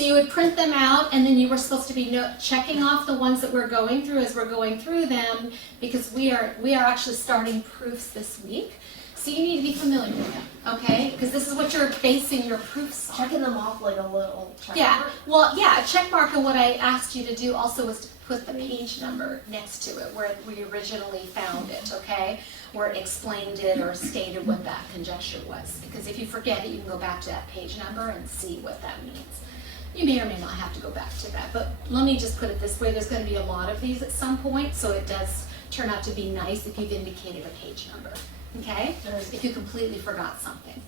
So you would print them out, and then you were supposed to be checking off the ones that we're going through as we're going through them, because we are actually starting proofs this week. So you need to be familiar with them, okay? Because this is what you're basing your proofs on. Checking them off like a little check Yeah, mark. well, yeah, a check mark, and what I asked you to do also was to put the page number next to it where we originally found it, okay? Where it explained it or stated what that conjecture was. Because if you forget it, you can go back to that page number and see what that means. You may or may not have to go back to that, but let me just put it this way. There's going to be a lot of these at some point, so it does turn out to be nice if you've indicated a page number, okay? If you completely forgot something.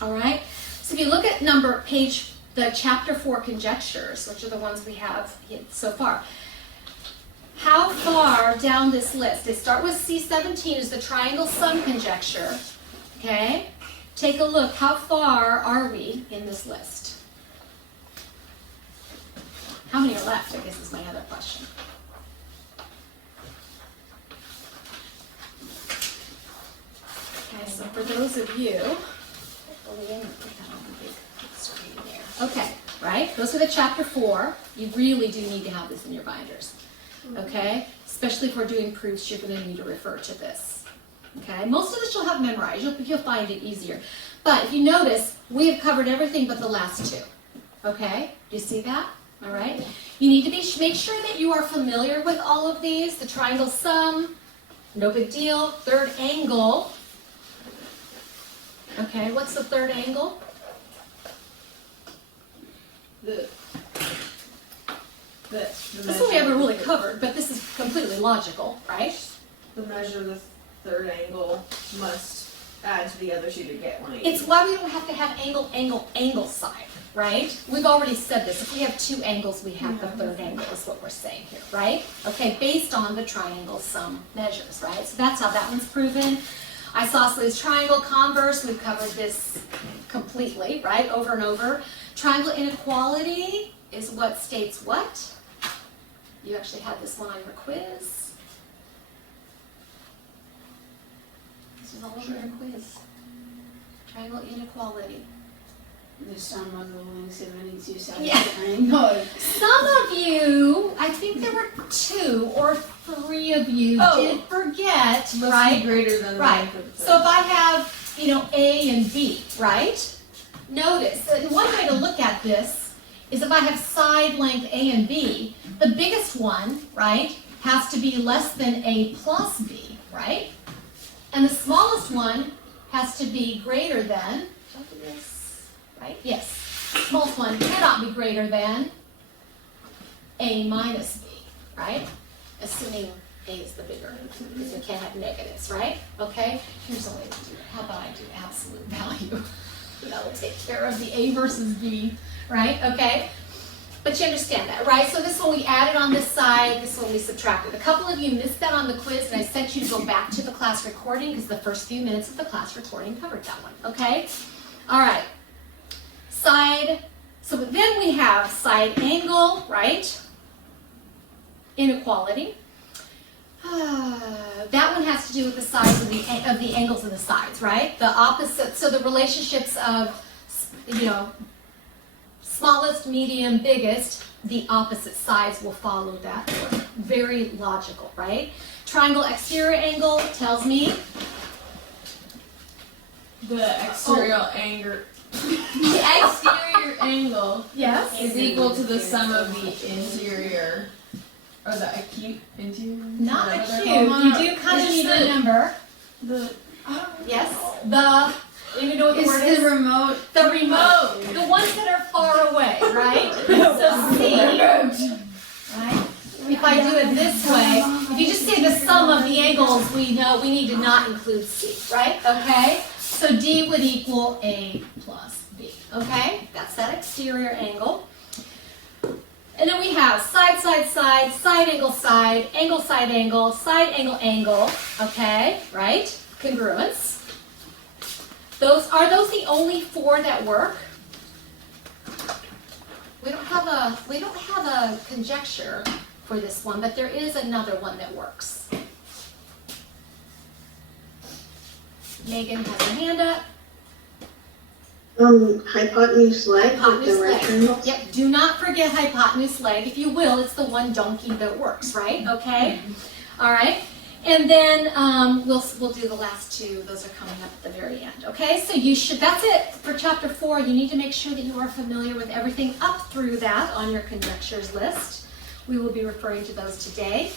All right? So if you look at the chapter 4 conjectures, which are the ones we have so far, how far down this list? They start with C17 is the triangle sum conjecture, okay? Take a look. How far are we in this list? How many are left, I guess is my other question. Okay, so for those of you, okay, right? Those are the chapter 4. You really do need to have this in your binders, okay? Especially if we're doing proofs, you're going to need to refer to this, okay? Most of this you'll have memorized. You'll find it easier. But if you notice, we have covered everything but the last 2, okay? Do you see that? All right. You need to make sure that you are familiar with all of these. The triangle sum, no big deal. Third angle. Okay, what's the third angle? The This one we haven't really covered, but this is completely logical, right? The measure of the third angle must add to the other 2 to get 180. It's why we don't have to have angle side, right? We've already said this. If we have 2 angles, we have the third angle is what we're saying here, right? Okay, based on the triangle sum measures, right? So that's how that one's proven. Isosceles triangle converse, we've covered this completely, right? Over and over. Triangle inequality is what states what? You actually had this one on your quiz. This is all over your quiz. Triangle inequality. The sum of the lengths of any 2 sides Yeah. of the triangle. Some of you, I think there were 2 or 3 of you did forget, Must right? be greater than the Right. length of the So if I have, A and B, right? Notice, one way to look at this is if I have side length A and B, the biggest one, right, has to be less than A plus B, right? And the smallest one has to be greater than, right? Yes. Smallest one cannot be greater than A minus B, right? Assuming A is the bigger, because you can't have negatives, right? Okay? Here's a way to do it. How about I do absolute value? That will take care of the A versus B, right? Okay? But you understand that, right? So this one we added on this side, this one we subtracted. A couple of you missed that on the quiz, and I sent you to go back to the class recording because the first few minutes of the class recording covered that one, okay? All right. Side, so then we have side angle, right? Inequality. That one has to do with the size of the angles of the sides, right? The opposite, so the relationships of, smallest, medium, biggest, the opposite sides will follow that order. Very logical, right? Triangle exterior angle tells me The exterior angle yes. is equal to the sum of the interior, or the acute interior. Not Whatever they're acute. called. You do kind of It's need to just remember. Yes. You know what the word It's is? the remote. The remote. The ones that are far away, right? So C, right? If I do it this way, if you just say the sum of the angles, we know we need to not include C, right? Okay? So D would equal A plus B, okay? That's that exterior angle. And then we have side, side, side, side, angle, angle, side, angle, okay? Right? Congruence. Are those the only 4 that work? We don't have a conjecture for this one, but there is another one that works. Megan has her hand up. Hypotenuse leg, Hypotenuse the leg. rectangle. Yep, do not forget hypotenuse leg. If you will, it's the one donkey that works, right? Okay? All right. And then we'll do the last two. Those are coming up at the very end. Okay? So that's it for chapter 4. You need to make sure that you are familiar with everything up through that on your conjectures list. We will be referring to those today.